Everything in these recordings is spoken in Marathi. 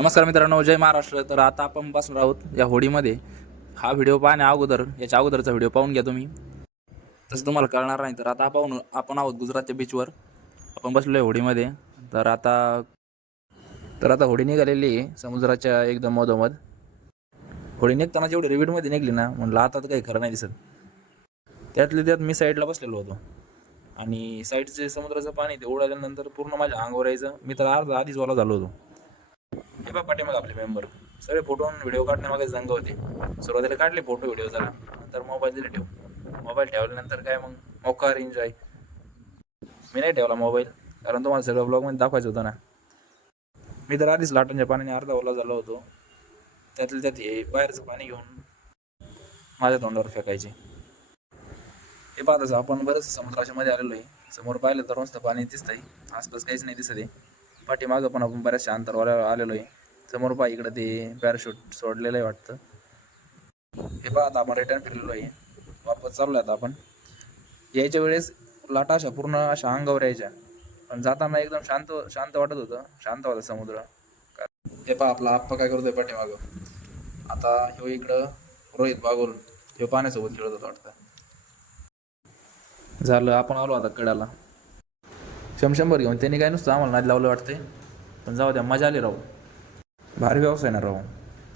नमस्कार मित्रांनो, जय महाराष्ट्र. तर आता आपण बसणार आहोत या होडीमध्ये. हा व्हिडिओ पाहण्या अगोदर याच्या अगोदरचा व्हिडिओ पाहून घ्या तुम्ही, तसं तुम्हाला कळणार नाही. तर आता आपण आहोत गुजरातच्या बीचवर. आपण बसलो आहे होडीमध्ये. तर आता होडी निघालेली आहे समुद्राच्या एकदम मधोमध. होडी निघताना जेवढी रिव्हिडमध्ये निघली ना, म्हणलं आता तर काही खरं नाही दिसत. त्यातल्या त्यात मी साईडला बसलेलो होतो आणि साईडचे समुद्राचं पाणी ते उडाल्यानंतर पूर्ण माझ्या अंगावर यायचं. मी तर अर्धा आधीच ओला झालो होतो. हे बघा पाठीमागे आपले मेंबर सगळे फोटो व्हिडिओ काढण्यामागे जंग होते. सुरुवातीला काढले फोटो व्हिडिओ जरा, नंतर मोबाईल दिले ठेवून. मोबाईल ठेवल्यानंतर काय मग मोकार एन्जॉय. मी नाही ठेवला मोबाईल, कारण तुम्हाला सगळं ब्लॉगमध्ये दाखवायचं होतं ना. मी तर आधीच लाटांच्या पाण्याने अर्धा ओला झालो होतो. त्यातल्या त्यात हे बाहेरचं पाणी घेऊन माझ्या तोंडावर फेकायचे. हे पाहतच आपण बरंच समुद्राच्या मध्ये आलेलो आहे. समोर पाहिलं तर मस्त पाणी दिसतंय, आसपास काहीच नाही दिसत आहे. पाठीमागं पण आपण बऱ्याचशा अंतरावर आलेलो आहे. समोर पहा इकडं ते पॅराशूट सोडलेलं आहे वाटतं. हे पहा आता आपण रिटर्न फिरलेलो आहे, वापस चाललो आहे. आता आपण यायच्या वेळेस लाटा अशा पूर्ण अशा अंगावर यायच्या, पण जाताना एकदम शांत शांत वाटत होतं. शांत होता समुद्र. हे पहा आपला आप्पा काय करतोय पाठीमागं. आता ह्यो इकडं रोहित बागोल ह्यो पाण्यासोबत खेळत होता वाटतं. झालं आपण आलो आता कड्याला. शंभर घेऊन त्यांनी काय नुसतं आम्हाला नाद लावलं वाटतंय, पण जाऊ द्या, मजा आली राहू. भारी व्यवसाय ना राहू.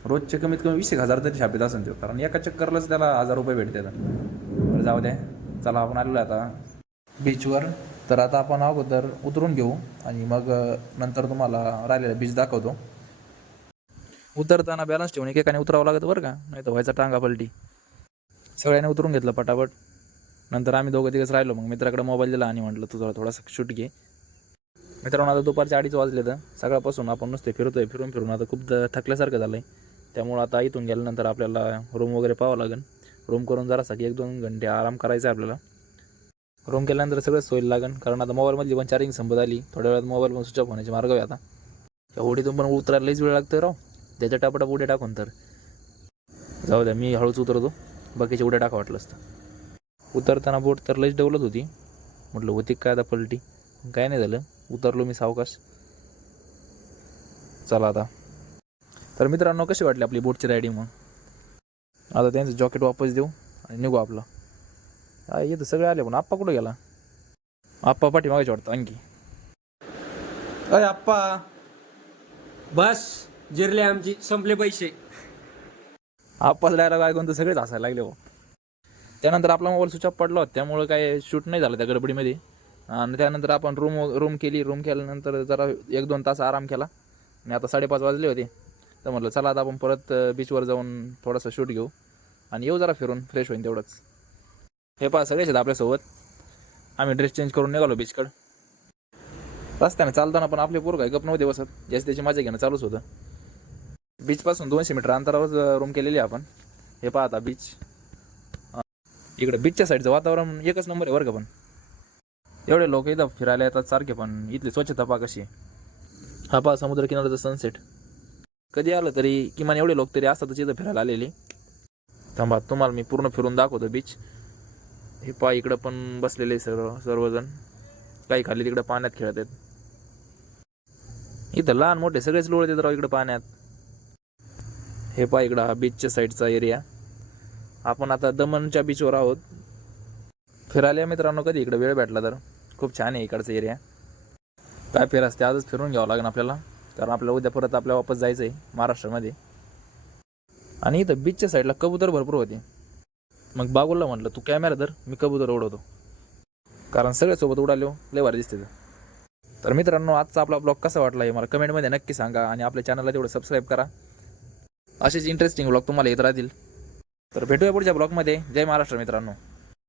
रोजचे कमीत कमी 20,000 तरी छापीत असेल ते, कारण एका चक्करलाच त्याला 1000 रुपये भेटतात. बरं जाऊ द्या, चला आपण आलेलो आता बीचवर. तर आता आपण अगोदर उतरून घेऊ आणि मग नंतर तुम्हाला राहिलेला बीच दाखवतो. उतरताना बॅलन्स ठेवून एकेकाने उतरावं लागतं बरं का, नाही तर व्हायचा टांगा पलटी. सगळ्यांनी उतरून घेतलं पटापट. नंतर आम्ही दोघं तिघंच राहिलो. मग मित्राकडे मोबाईल दिला आणि म्हटलं तुझा थोडासा शूट घे. मित्रांनो आता दुपारच्या 2:30 वाजले. तर सकाळपासून आपण नुसते फिरतोय, फिरून आता खूप थकल्यासारखं झालं आहे. त्यामुळं आता इथून गेल्यानंतर आपल्याला रूम वगैरे पाहावं लागेल. रूम करून जरासाठी 1-2 घंटे आराम करायचा आहे आपल्याला. रूम केल्यानंतर सगळंच सोयीला लागेल, कारण आता मोबाईलमधली पण चार्जिंग संपत आली. थोड्या वेळात मोबाईल पण स्विच ऑफ होण्याचे मार्ग आहे. आता या होडीतून पण उतरायला लईच वेळ लागतो राव. त्याच्या टापटा उड्या टाकून तर जाऊ द्या, मी हळूच उतरतो. बाकीचे उड्या टाका वाटलं असतं. उतरताना बोट तर लईच डेवलत होती. म्हटलं होती काय आता पलटी, काय नाही झालं. उतरलो मी सावकाश. चला आता. तर मित्रांनो कशी वाटली आपली बोटची रायडिंग. मग आता त्यांचं जॉकेट वापस देऊ आणि निघू आपला. इथं सगळे आले, पण आप्पा कुठं गेला? आप्पा पाठीमागायचे वाटतं आणखी. अरे आप्पा बस जिरले, आमची संपले पैसे. आप्पाला डायलॉग ऐकून तर सगळेच हसायला लागले हो. त्यानंतर आपला मोबाईल स्विच ऑफ पडला होता, त्यामुळे काय शूट नाही झालं त्या गडबडीमध्ये. आणि त्यानंतर आपण रूम केली. रूम केल्यानंतर जरा 1-2 तास आराम केला आणि आता 5:30 वाजले होते. तर म्हटलं चला आता आपण परत बीचवर जाऊन थोडासा शूट घेऊ आणि येऊ जरा फिरून, फ्रेश होईन तेवढंच. हे पहा सगळेच आहेत आपल्यासोबत. आम्ही ड्रेस चेंज करून निघालो बीचकडं. रस्त्याने चालताना पण आपले पोरं काय गप नव्हते बसत, ज्याची त्याची मजा घेणं चालूच होतं. बीचपासून 200 मीटर अंतरावर रूम केलेली आपण. हे पहा आता बीच. इकडं बीचच्या साईडचं वातावरण एकच नंबर आहे बरं का. पण एवढे लोक इथं फिरायला येतात सारखे, पण इथली स्वच्छता पहा कशी आहे. हा पहा समुद्र किनाऱ्याचा सनसेट. कधी आलं तरी किमान एवढे लोक तरी असतातच इथं फिरायला आलेले. थांबा तुम्हाला मी पूर्ण फिरून दाखवतो बीच. हे पहा इकडं पण बसलेले सर्वजण. काही खाली तिकडं पाण्यात खेळत आहेत. इथं लहान मोठे सगळेच लोळत येत राव इकडं पाण्यात. हे पहा इकडं हा बीचच्या साईडचा एरिया. आपण आता दमनच्या बीचवर आहोत. फिरायला मित्रांनो कधी इकडे वेळ भेटला तर खूप छान आहे इकडचा एरिया. काय फिर असते आजच फिरून घ्यावं लागेल आपल्याला, कारण आपल्याला उद्या परत आपल्या वापस जायचं आहे महाराष्ट्रामध्ये. आणि इथं बीचच्या साईडला कबूतर भरपूर होते. मग बागुलला म्हटलं तू कॅमेरा धर, मी कबूतर उडवतो, कारण सगळे सोबत उडाले लय भारी दिसते. तर मित्रांनो आजचा आपला ब्लॉग कसा वाटला हे मला कमेंटमध्ये नक्की सांगा आणि आपल्या चॅनलला तेवढं सबस्क्राईब करा. असेच इंटरेस्टिंग ब्लॉग तुम्हाला येत राहतील. तर भेटूया पुढच्या ब्लॉगमध्ये. जय महाराष्ट्र मित्रांनो.